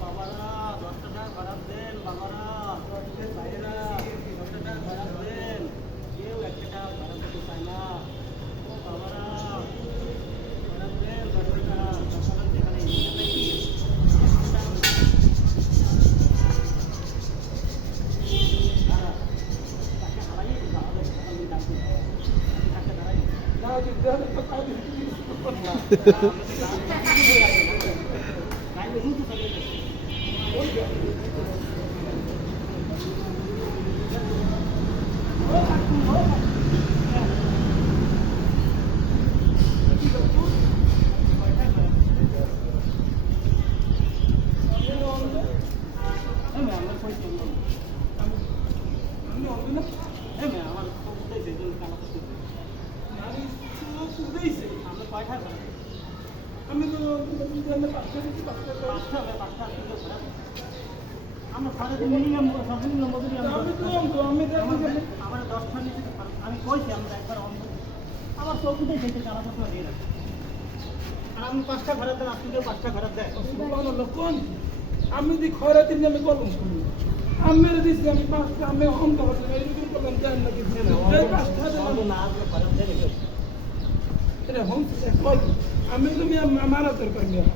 বাবারা দশটা ভাড়া দেন বাবারা। ভাইয়েরা না তুই দেখ কথা আমি অন্ধ না আমি চোখ উঠেইছে আমি তো আমরা আমরা আমি তো আমি আমার দশটা আমি কইছি আমরা আমার চৌকিতে দিয়ে আর আমি পাঁচটা ঘরের দেন আপনি কেউ পাঁচটা কোন আমি যদি খয়রা তিন আমি কলম করি আমের দিছি আমি পাঁচটা আমি জান না কিছু এই পাঁচটা অন্ধ দিলাম না আসলে ঘরের দেয় রেখে এটা হোম কই আমি তুমি আমার দরকার নেই।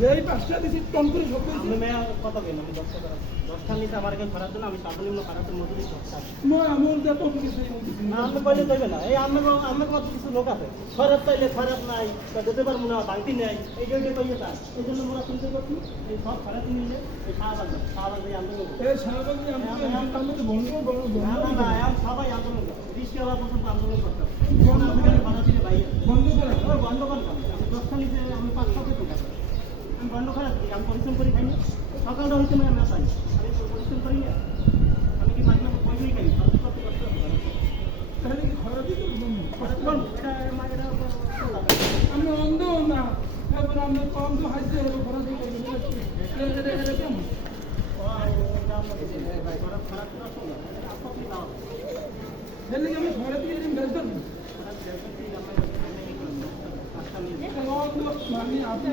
যেই পাঁচটা দিছি টন করে সব আমি মেয়ে কত দিন? আমি দশটা ঘর দশটার নিচে আমার কেউ ঘরের দেন আমি সর্বনিম্ন ঘরের মজুরি দশটা মই আমল যা টন কিছু না আমি কইলে দেবে না। এই আমার আমার মতো কিছু লোক আছে। খরচ চাইলে খরচ নাই বা যেতে পারব না বাংতি নেই এই জন্য কইয়ে তার। এই জন্য আমরা চিন্তা করছি এই সব খরচ নিলে এই শাহবাগ শাহবাগ এই আন্দোলন এই শাহবাগি আমি আমি তো বন্ধ বড় না না বন্ধ সবাই আন্দোলন রিস্কে পর্যন্ত আন্দোলন করতে থেকে সকালটা হইতে না আমি পাই আমি পরিশ্রম করি না আমি কি মাঝে মাঝে পয়সাই খাই তাহলে কি মাঝে আমি অন্ধ না এবার আমি কম তো হাইতে হবে খরা দিতে এটা এটা কেমন আমি বেশ করব অন্ধ আমি আপনি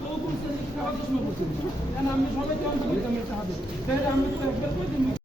তো করছেন আমি সবাইকে তাহলে আমি তো একবার করে